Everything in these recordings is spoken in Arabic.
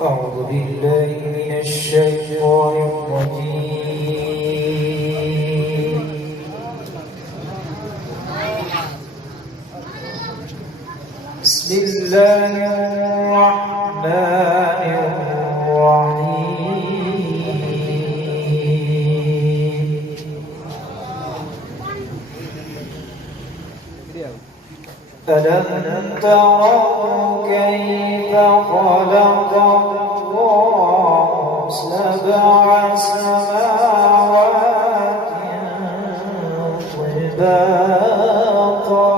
أعوذ بالله من الشيطان الرجيم. بسم الله الرحمن الرحيم. ألم تروا كيف خلق الله سبع سماوات طباقا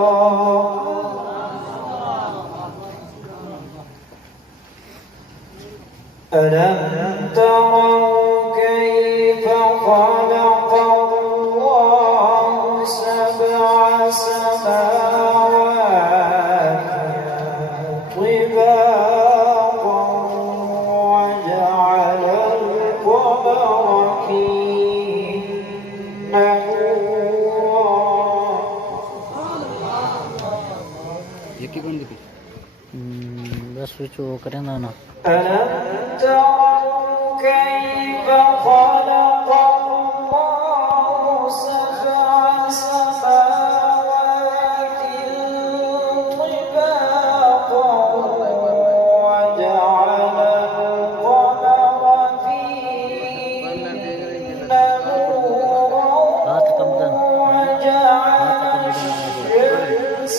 ألم تروا كيف خلق الله سبع سماوات طباقا وجعل القمر فيهن نورا. ألم تروا كيف خلق الله سبع سماوات طباقا وجعل القمر فيهن نورا وجعل الشمس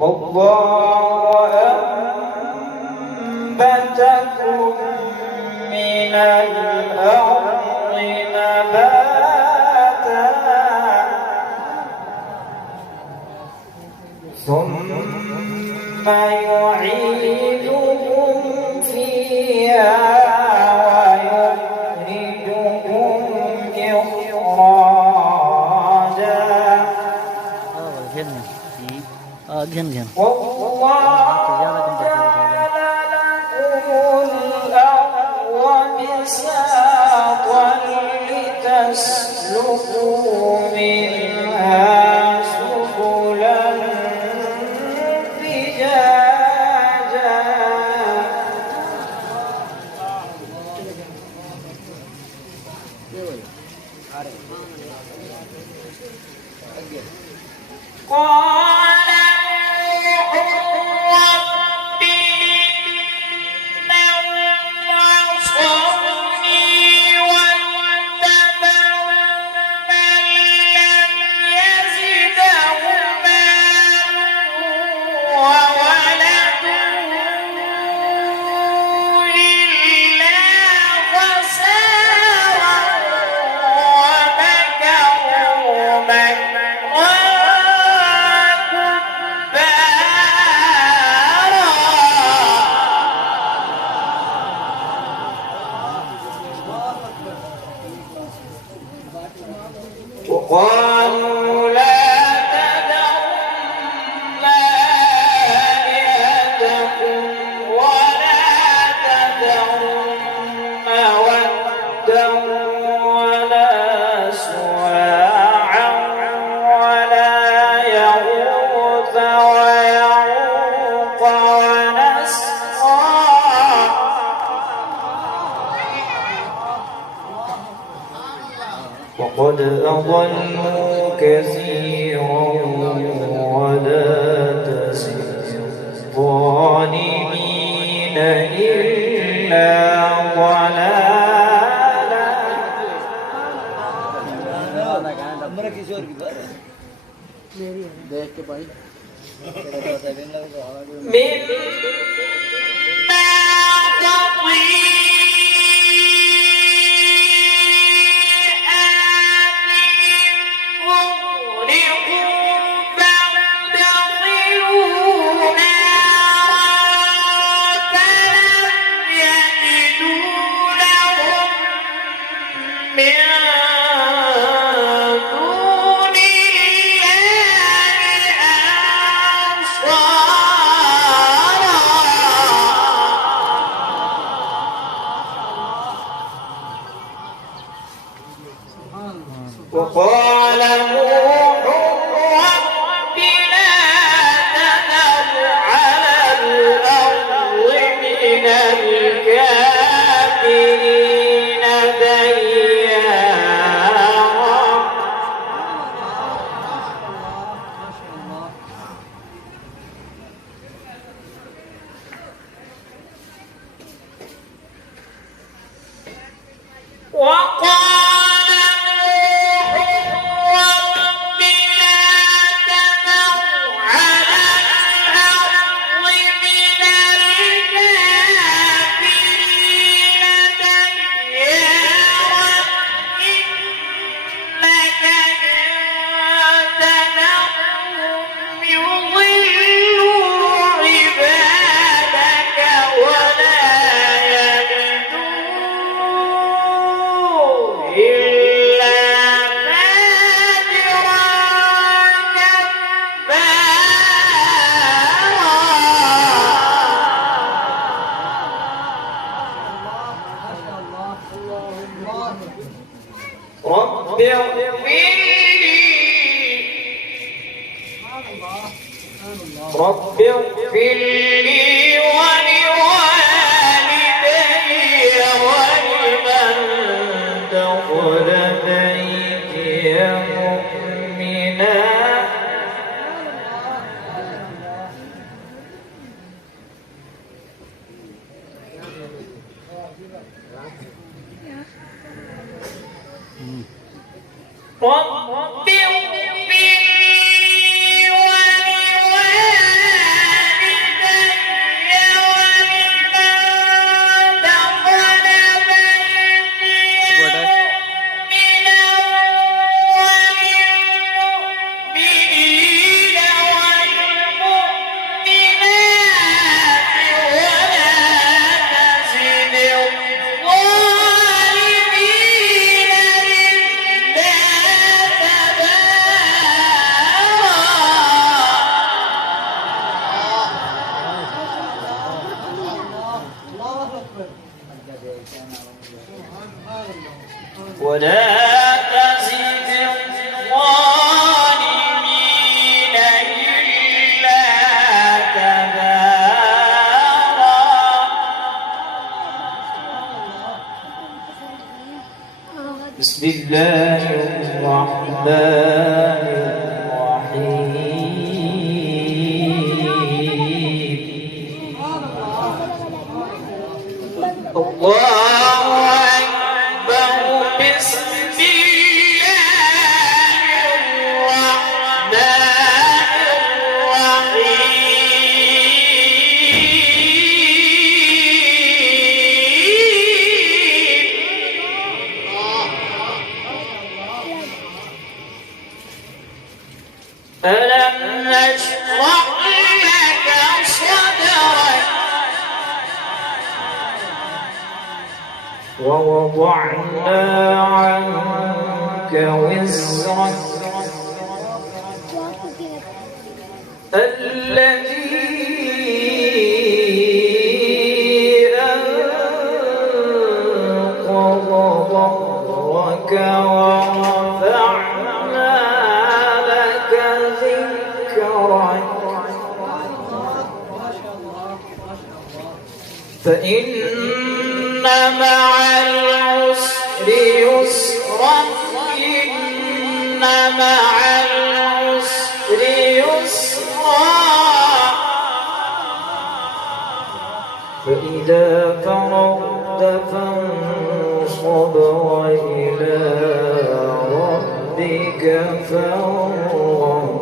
والله أنبتكم من الأرض نباتا ثم يعيدكم فيها ويخرجكم إخراجا والله جعل لكم الأرض بساطا لتسلكوا منها سبلا فجاجا قال رب إنهم عصوني واتبعوا من لم يزده ماله وولده إلا خسارا ومكروا مكرا وقالوا لا تذرن آلهتكم ولا تذرن ودا ولا سواعا ولا يغوث ويعوق ونسرا وقد أضلوا كثيرا ولا تزد الظالمين إلا ضلالا. وقال نوح رب لا اغفر لي ولوالدي ولمن دخل بيتي مؤمنا رب ولا تزد الظالمين إلا تبارا بسم الله الرحمن الرحيم الله أكبر بسم ألم نشرح لك صدرك ووضعنا عنك وزرك الذي أنقض ظهرك ورفعنا لك ذكرك فإن مع العسر يسرا إن مع العسر يسرا فإذا فرغت فانصب وإلى ربك فارغب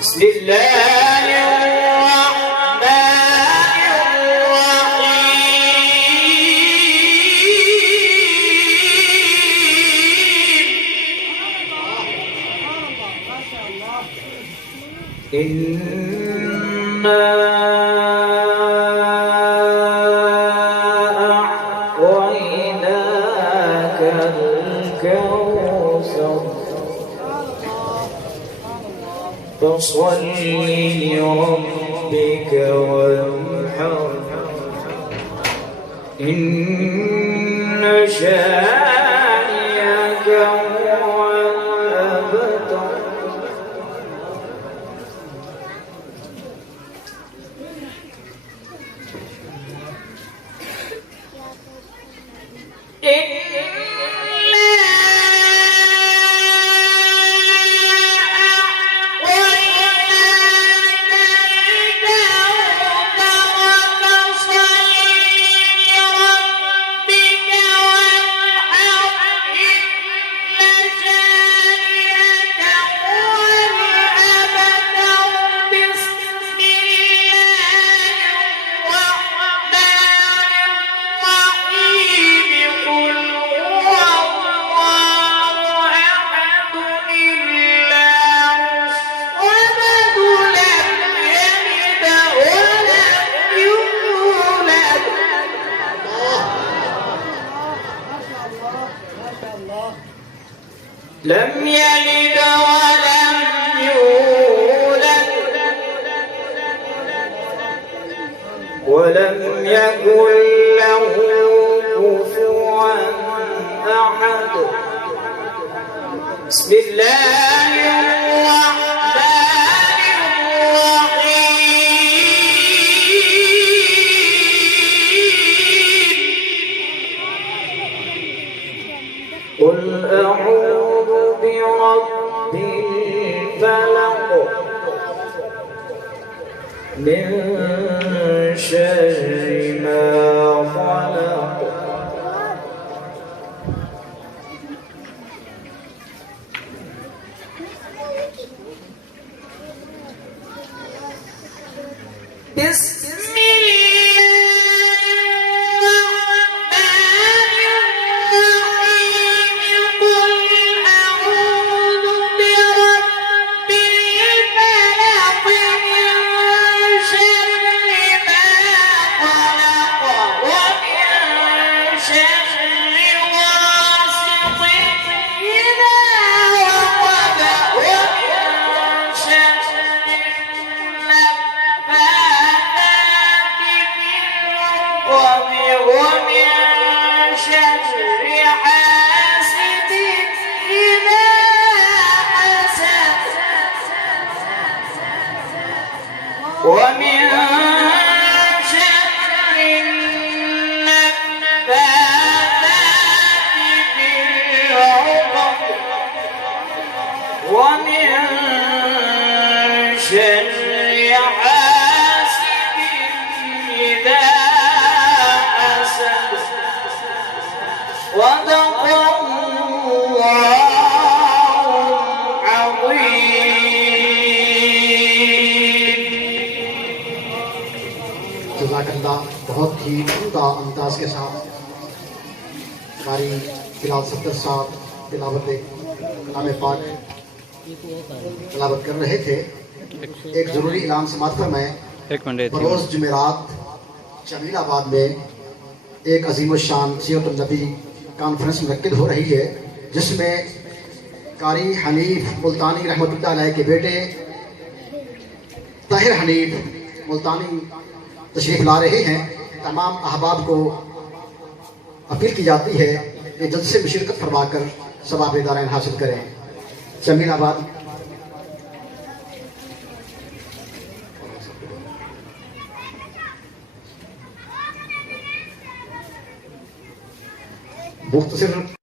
بسم الله الرحمن الرحيم إنا أعطيناك الكوثر فصل لربك وانحر إن شانئك هو الأبتر إن لم يلد ولم يولد ولم يكن له كفوا أحد. بسم الله الرحمن الرحيم. قل أعوذ برب الفلق من شر ما خلق. بسم ومن شر النفاثات في العقد ومن شر حاسد إذا حسد. صدق الله बहुत ही उम्दा अंदाज के साथ कारी फिलहाल 70 साल तिलावत कलाम पाक तिलावत कर रहे थे। एक ज़रूरी ऐलान समात पर मैं बरोज़ जुमेरात जमीलाबाद में एक अजीम शान सीरत नबी कॉन्फ्रेंस मुनक्किद हो रही है, जिसमें कारी हनीफ मुल्तानी रहमतुल्लाह अलैह के बेटे ताहिर हनीफ मुल्तानी तशरीफ ला रहे हैं। तमाम अहबाब को अपील की जाती है कि जल्द से शिरकत फरमा कर सवाब दारैन हासिल करें। जमीलाबाद मुख्तसर